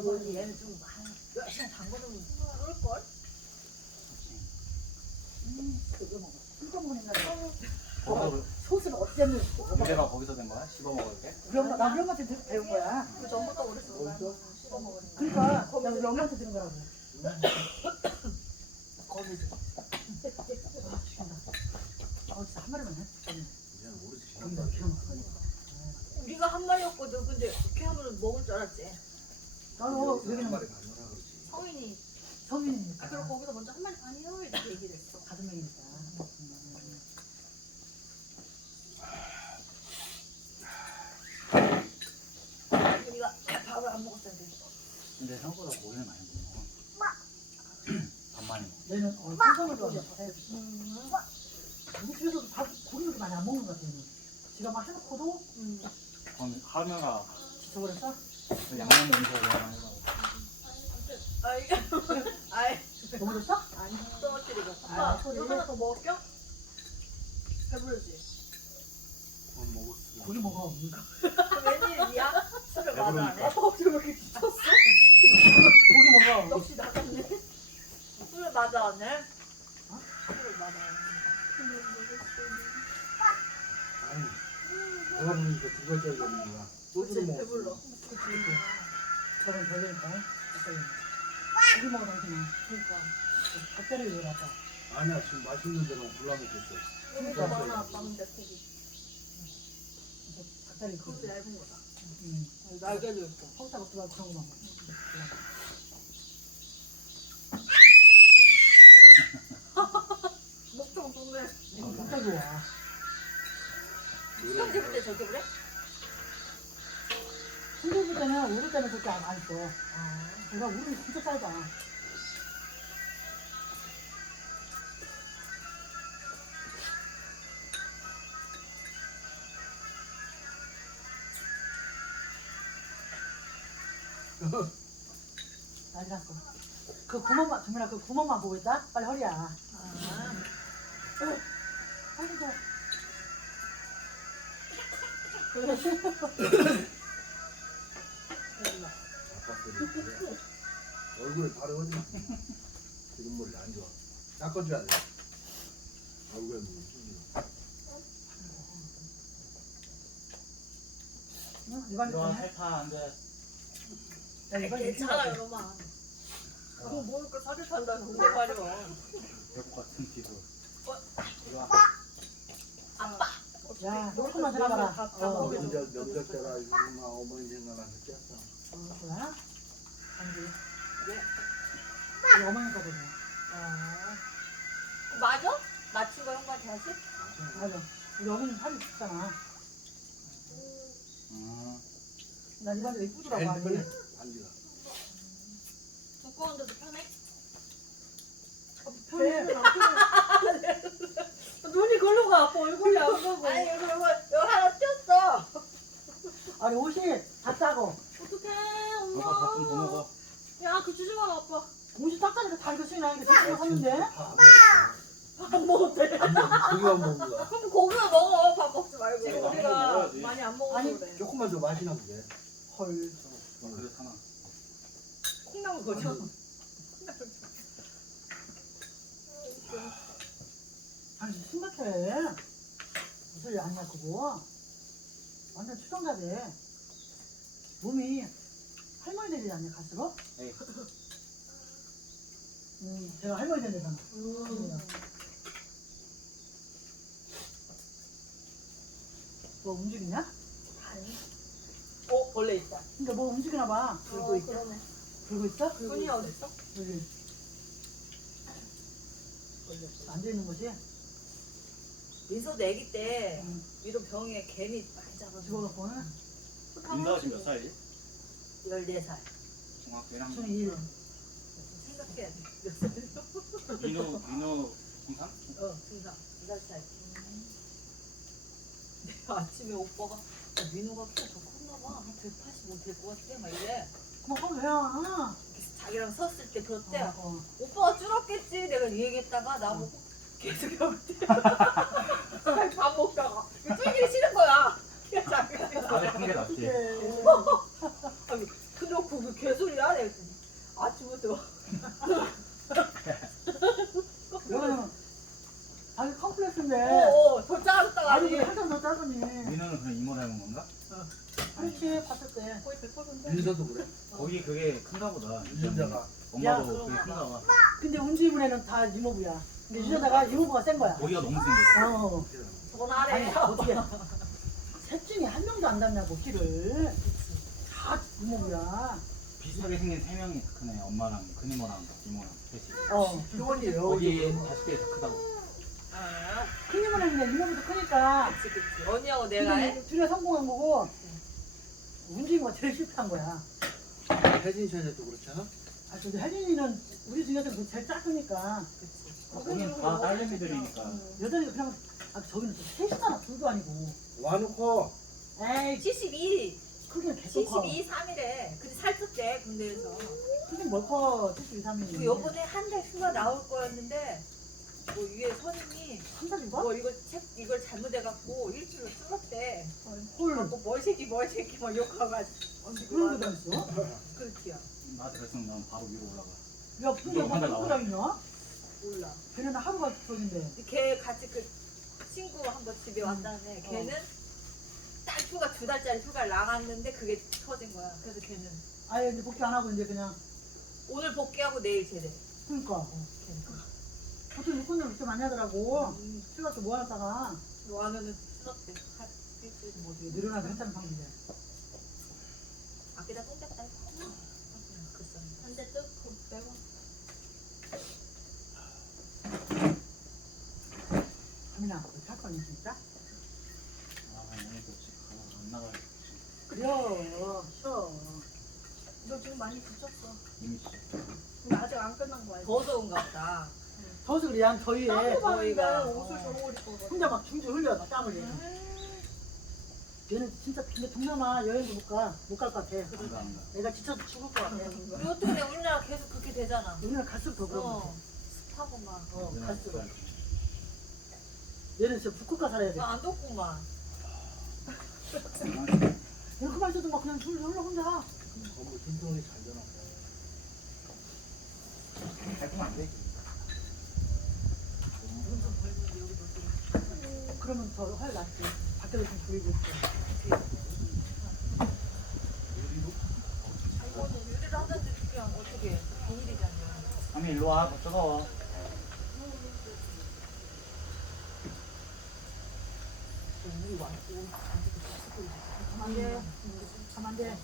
그러더니 얘는 좀 열심히 담궈놓으면 끓을걸? 그거 먹어. 그거 먹는 거. 거기서 소스는 어쩌면 유래가 거기서 된 거야? 씹어 먹을 때? 우리 엄마 나 우리 엄마한테 배운 거야. 그 전부터 그랬어. 어디서? 씹어먹으니까. 그러니까 나 우리 엄마한테 들은 거라고. 거기서. 아 죽인다. 아 진짜 한 마리만 해. 그냥 모르지. 거기다 그냥. 우리가 한 마리였거든. 근데 그렇게 하면 먹을 줄 알았지. 나는 한 여기는 마리 가느라 그러지. 성인이. 성인이니까. 그리고 거기서 먼저 한 마리 반이요 이렇게 얘기를 했어. 5명이니까. 우리가 밥을 안 먹었어야 돼. 근데 생각보다 고기는 많이 못 먹어. 반만이 먹어. 얘는 생선을 좋아해. 우리 집에서도 밥 고기를 많이 안 먹는 것 같아. 얘는. 지가 막 해놓고도 그럼 하루가 지쳐버렸어? 그 양념 냄새가 너무 많이 나고. 아이, 너무 줬어? 아니, 떨어뜨리고. 아, 오빠, 이거 하나 더 먹을게요? 배부르지? 먹었어. 고기 먹어. 웬일이야? 술을 마저 안 해? 왜 이렇게 지쳤어? 고기 먹어. 역시 나갔네. 술을 마저 안 해? 술을 마저 안 해. 아니, 내가 보니까 두 가지짜리 먹는 거야. 소주를 그치, 먹었어. 배불러. 저건 더 되니까. 고기 먹어 당신은. 그러니까. 닭다리 왜 아빠? 아니야, 지금 맛있는 데로 골라먹겠어. 오늘 더 많아, 빵대 고기. 닭다리 그것도 그거. 얇은 거다. 날개도 있고. 허우사 먹지 말고 그런 거만 먹어. 목청 좋네. 이거 진짜 좋아. 수영 집을 때 저렇게 그래? 순대부 때는 우리 때는 그렇게 안 써. 내가 우리 진짜 짧아. 난리 났어. 그 구멍만, 정민아 그 구멍만 보고 있다? 빨리 허리야. 빨리 가. 아빠 소리. 얼굴에 바로 하지 마. 지금 머리 안 좋아. 닦아줘야 돼. 얼굴에 뭐 찌지. 응? 일반 이거 입장이야? 살파 안 돼. 야, 일반 괜찮아, 입장. 이놈아. 그거 먹을까 사줄 탄다는 그거 말이야. 벽 같은 기도. 이리 와. 아빠. 야, 조금만 들어봐라. 다 명절 때라 이놈아 어머니 생각나서 깼어. 뭐야? 안지. 이거 어머니 거거든. 맞아? 맞추고 형한테 하지? 맞아. 우리 어머니 살이 쪘잖아. 난 이반이 이쁘더라고. 핸드폰에 아니. 반지가. 두꺼운데도 편해? 편해. 눈이 걸로 가. 아빠 얼굴이 안 가고. 아니 이거 하나 튀었어. 아니 옷이 다 싸고. 어떡해 아빠 밥좀 더 먹어. 야 그 주지 마라 아빠. 옷이 닦아니까 다 이거 쓰이나 이게 대충 샀는데. 안 먹었대. 고기만 먹는 거야. 그럼 고기만 먹어. 밥 먹지 말고. 지금 밥좀 우리가 먹어야지. 많이 안 먹어서 아니, 그래. 조금만 더 마시나 보게. 헐. 그래 하나. 콩나물 거죠? 아니 심각해. 무슨 일 아니야 그거. 완전 추종자돼. 몸이 할머니 되지 않냐 갈수록? 에이. 제가 할머니 된대잖아. 뭐 움직이냐? 아니. 벌레 있다. 근데 뭐 움직이나 봐. 들고 있다. 그러네. 들고 있어? 손이 어딨어? 여기 앉아있는 거지? 민서도 애기 때 응. 위로 병에 개미 많이 잡아서 집어갖고는 민다가 지금 몇 살이지? 14살. 중학교 1학년. 22일. 생각해야 돼. 몇 살이요? 민호 중상? 중상. 2살 차이. 내가 아침에 오빠가 야, 민호가 키가 더 컸나 봐. 한 185 될 것 같아. 막 이래. 그만 왜야? 그래서 자기랑 섰을 때 그렇대. 어. 오빠가 줄었겠지. 내가 이 얘기했다가 나보고 계속 여기 밥 먹다가 줄기 싫은 거야. 나를 큰게 낫지. 예. 근데 오빠 그 개소리야? 내가 그랬더니 아침부터 이거는 자기 컴플렉스인데. 더 짜았다가 아니 이게 한참 더 짜더니. 민호는 그냥 이모 닮은 건가? 그렇지 봤을 때. 거의 100%인데. 윤서도 그래. 거기 그게 큰가 보다. 윤서가 엄마도 그게 큰가 봐. 근데 운지문에는 다 이모부야. 근데 유전자가 이모부가 센 거야. 거기가 너무 센 거지. 어. 저건 아니 아래. 어떻게 셋 중에 한 명도 안 닮냐고 키를. 다 이모부야. 비슷하게 생긴 세 명이 다 크네. 엄마랑 큰이모랑 이모랑 셋이. 어. 효원이에요. 거기 자식들이 다 크다고. 아, 큰 이모는 근데 이모부도 크니까. 그치. 언니하고 내가 해? 둘이 성공한 거고. 운지문가 제일 실패한 거야. 혜진 씨한테도 그렇잖아. 아 저기 혜진이는 우리 중에서 제일 작으니까. 거긴 다 딸내미들이니까. 여전히 그냥 아 저기는 또 셋이잖아. 둘도 아니고. 와놓고 에이 72, 크기는 계속 커. 72, 3이래. 근데 살쪘대 군대에서. 크긴 뭘 커. 72, 3이. 그 요번에 한 달 휴가 나올 거였는데 뭐 위에 선임이 한 달인가? 뭐 이걸 잘못해갖고 일주일로 쓸었대. 헐. 갖고 뭘 새끼 막 욕하가지고. 그런 데가 있어? 그렇지요. 나 그랬으면 난 바로 위로 올라가. 야 근데 한달 뭐 나와. 누구랑 있냐? 몰라. 걔네는 하루가 주던데. 걔 같이 그 친구 한 번 집에 왔다네. 걔는 딱 휴가 2달짜리 휴가를 나갔는데 그게 터진 거야. 그래서 걔는 아예 이제 복귀 안 하고 이제 그냥 오늘 복귀하고 내일 제대. 그러니까 걔는. 보통 육군들 그렇게 많이 하더라고. 휴가 또 모아놨다가 와면은 쓸었대. 일주일 뭐 이게 늘어나도 괜찮은 방법이야. 아끼다 똥 뺐다. 글쎄. 한대 뜯고 빼고. 하민아 그렇게 할 거니 진짜? 아, 오늘 그렇지. 안 나가야 그래요. 싫어. 너 지금 많이 붙였어. 이미 진짜. 근데 아직 안 끝난 거야. 더 더운가 보다. 더워서 그래. 난 더위에 저희가 옷을 저거 입고 혼자 막 중주 흘려 땀을 내서. 얘는 진짜 근데 동남아 여행도 못 갈 것 같아. 안 가, 안 가. 내가 지쳐서 죽을 것 같아. 그리고 어떻게 내 우리나라 계속 그렇게 되잖아. 우리는 갈수록 더 그런 거 어. 습하고 막. 네, 갈수록. 얘는 진짜 북극가 살아야 돼. 안 덥구만. 이렇게만 있어도 막 그냥 흘러 혼자. 건물 튼튼하게 잘 되나. 밟으면 안 되지. 그러면 더 훨 낫지. 밖에서 좀 보이고 있어. 이거는 유리를 하는데 그냥 어떻게 비닐이잖아. 아미 일로 와. 더 뜨거워. 우리 완전 가만 돼. 가만 돼.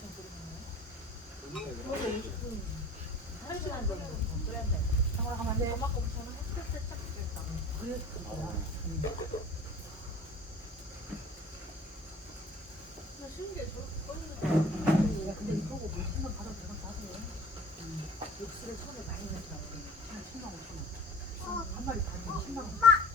한 시간 정도 끓여야 돼. 장아 가만 돼. 엄마거부터는 햇볕에 딱 끓였다. 그래. 나 신기해. 저렇게 꺼내는 야 근데 이거 보고 몇천만 받아도 되나 나도. 욕실에 손을 많이 넣더라고. 한 10만 원, 10만 원. 한 마리 다니면 10만 원.